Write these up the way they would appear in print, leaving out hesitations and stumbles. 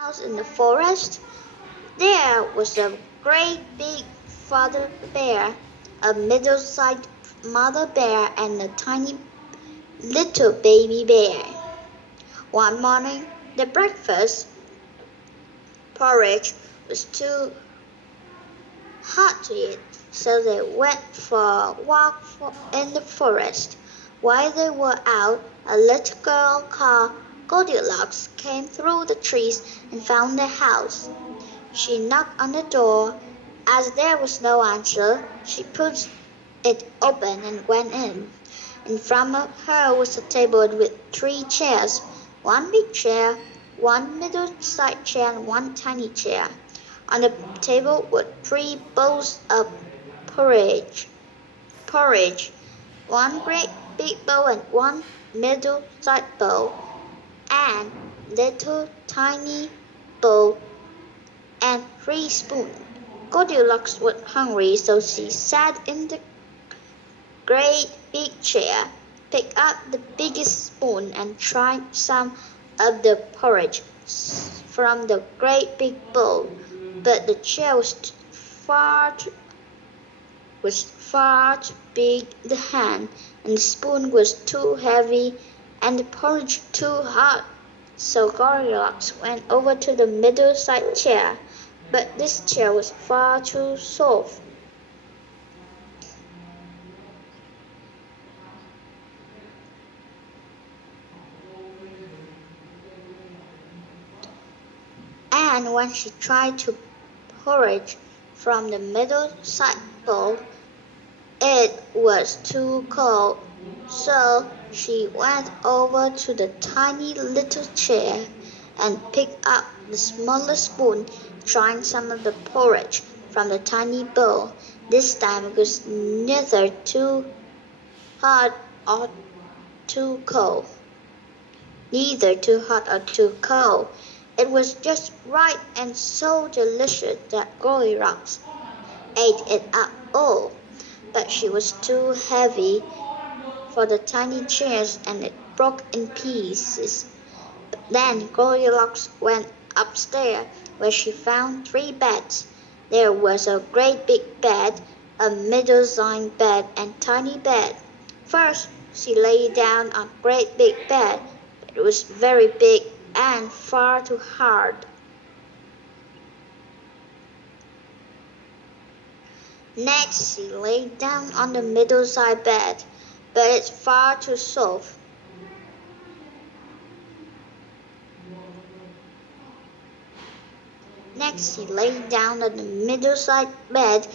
house in the forest, there was a great big father bear, a middle-sized mother bear, and a tiny little baby bear. One morning, the breakfast porridge was too hot to eat, so they went for a walk in the forest. While they were out, a little girl called Goldilocks came through the trees and found their house. She knocked on the door. As there was no answer, she pushed it open and went in. In front of her was a table with 3 chairs, one big chair, one middle-sized chair, and one tiny chair. On the table were 3 bowls of porridge, one great big bowl and one middle-sized bowl, and little tiny bowl and 3 spoons. Goldilocks was hungry, so she sat in the great big chair, picked up the biggest spoon, and tried some of the porridge from the great big bowl. But the chair was far too big in the hand, and the spoon was too heavy, and the porridge too hot. So Goldilocks went over to the middle-sized chair, but this chair was far too soft. And when she tried to porridge from the middle-sized bowl, it was too cold. So she went over to the tiny little chair and picked up the smallest spoon, trying some of the porridge from the tiny bowl. This time it was neither too hot or too cold. It was just right and so delicious that Goldilocks ate it up all. But she was too heavy for the tiny chairs, and it broke in pieces. But then Goldilocks went upstairs, where she found 3 beds. There was a great big bed, a middle-sized bed, and a tiny bed. First, she lay down on a great big bed, but it was very big and far too hard. Next, she lay down on the middle-sized bed, but it's far too soft. Next, she lay down on the middle-sized bed,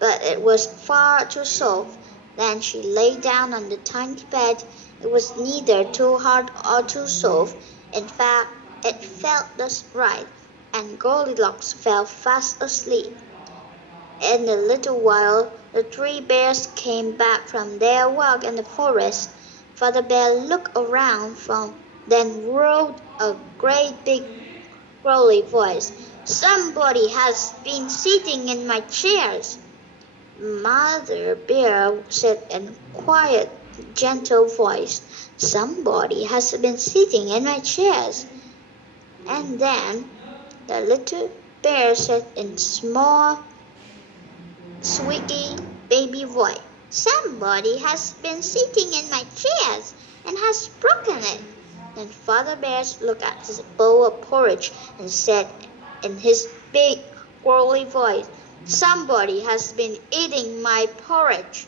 but it was far too soft. Then she lay down on the tiny bed. It was neither too hard or too soft. In fact, it felt just right, and Goldilocks fell fast asleep. In a little while, the 3 bears came back from their walk in the forest. Father Bear looked around, then roared a great big growly voice. "Somebody has been sitting in my chairs." Mother Bear said in a quiet, gentle voice, "Somebody has been sitting in my chairs." And then the little bear said in small, squeaky baby voice, "Somebody has been sitting in my chairs and has broken it." Then Father Bear looked at his bowl of porridge and said in his big, growly voice, "Somebody has been eating my porridge."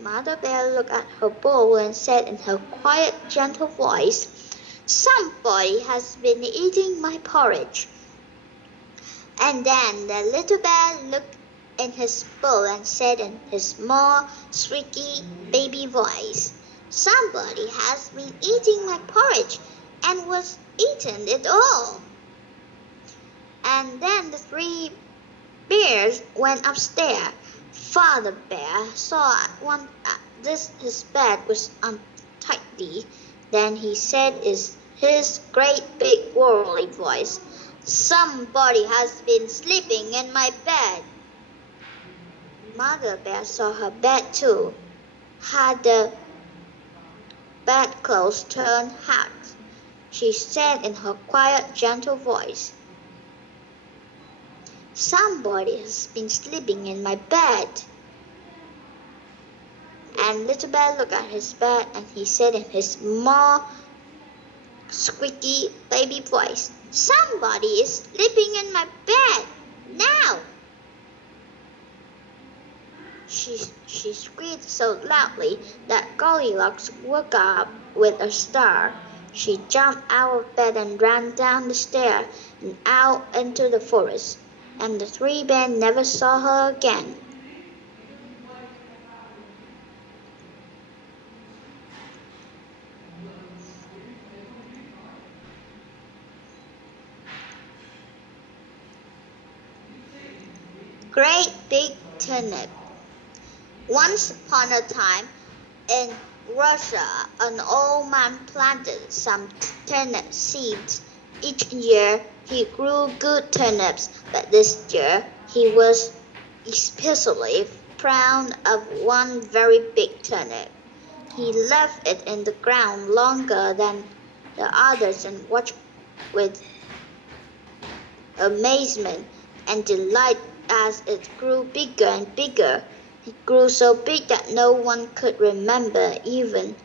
Mother Bear looked at her bowl and said in her quiet, gentle voice, "Somebody has been eating my porridge." And then the little bear looked in his bowl and said in his small, squeaky baby voice, "Somebody has been eating my porridge and was eaten it all." And then the 3 bears went upstairs. Father Bear saw at once that his bed was untidy. Then he said in his great big whirly voice, "Somebody has been sleeping in my bed." Mother Bear saw her bed too, had the bedclothes turned hot. she said in her quiet, gentle voice. "Somebody has been sleeping in my bed." And Little Bear looked at his bed and he said in his small, squeaky baby voice, "Somebody is sleeping in my bed now." She squeaked so loudly that Goldilocks woke up with a start. She jumped out of bed and ran down the stairs and out into the forest, and the three bears never saw her again. Great Big Turnip. Once upon a time, in Russia, an old man planted some turnip seeds. Each year he grew good turnips, but this year he was especially proud of one very big turnip. He left it in the ground longer than the others and watched with amazement and delight as it grew bigger and bigger. It grew so big that no one could remember even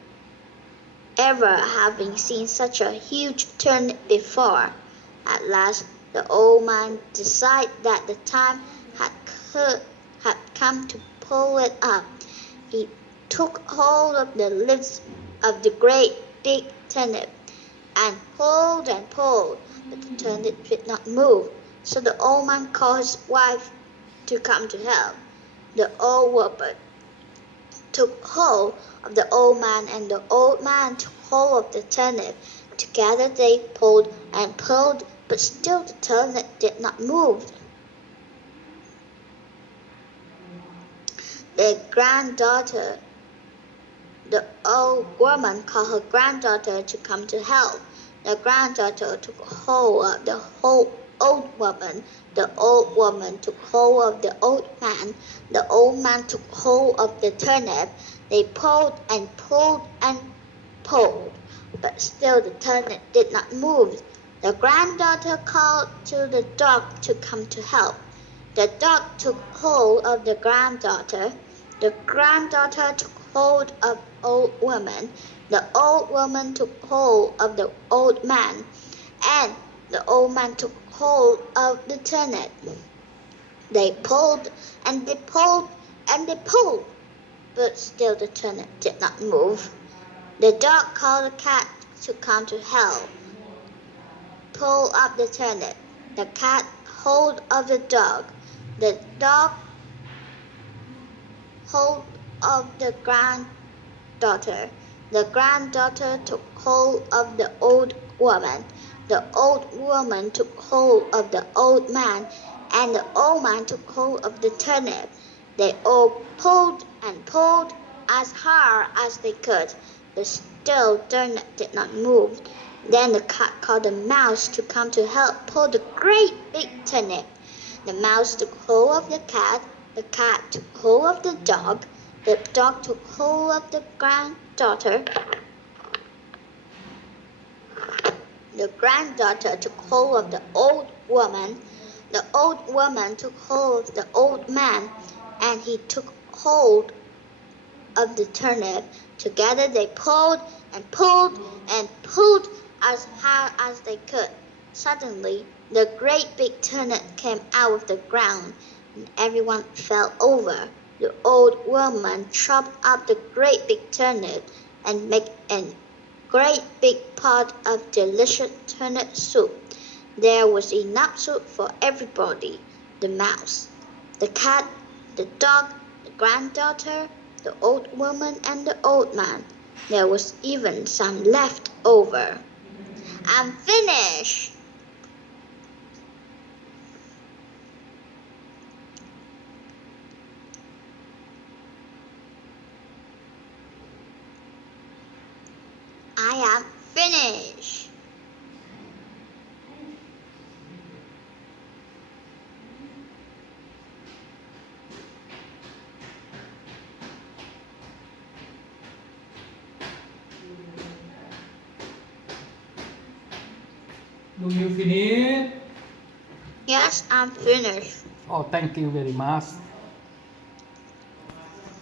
ever having seen such a huge turnip before. At last, the old man decided that the time had come to pull it up. He took hold of the leaves of the great big turnip and pulled, but the turnip did not move. So the old man called his wife to come to help. The old woman took hold of the old man, and the old man took hold of the turnip. Together they pulled and pulled, but still the turnip did not move. The old woman called her granddaughter to come to help. The granddaughter took hold of the old woman. The old woman took hold of the old man. The old man took hold of the turnip. They pulled and pulled and pulled, but still the turnip did not move. The granddaughter called to the dog to come to help. The dog took hold of the granddaughter. The granddaughter took hold of the old woman. The old woman took hold of the old man, and the old man took hold of the turnip. They pulled and they pulled and they pulled, but still the turnip did not move. The dog called the cat to come to help. Pull up the turnip. The cat hold of the dog. The dog hold of the granddaughter. The granddaughter took hold of the old woman. The old woman took hold of the old man, and the old man took hold of the turnip. They all pulled and pulled as hard as they could, but still the turnip did not move. Then the cat called the mouse to come to help pull the great big turnip. The mouse took hold of the cat took hold of the dog took hold of the granddaughter. The granddaughter took hold of the old woman. The old woman took hold of the old man, and he took hold of the turnip. Together they pulled and pulled and pulled as hard as they could. Suddenly, the great big turnip came out of the ground, and everyone fell over. The old woman chopped up the great big turnip and made a great big pot of delicious turnip soup. There was enough soup for everybody: the mouse, the cat, the dog, the granddaughter, the old woman, and the old man. There was even some left over. I'm finished! I am finished! Do you finish? Yes, I'm finished. Oh, thank you very much.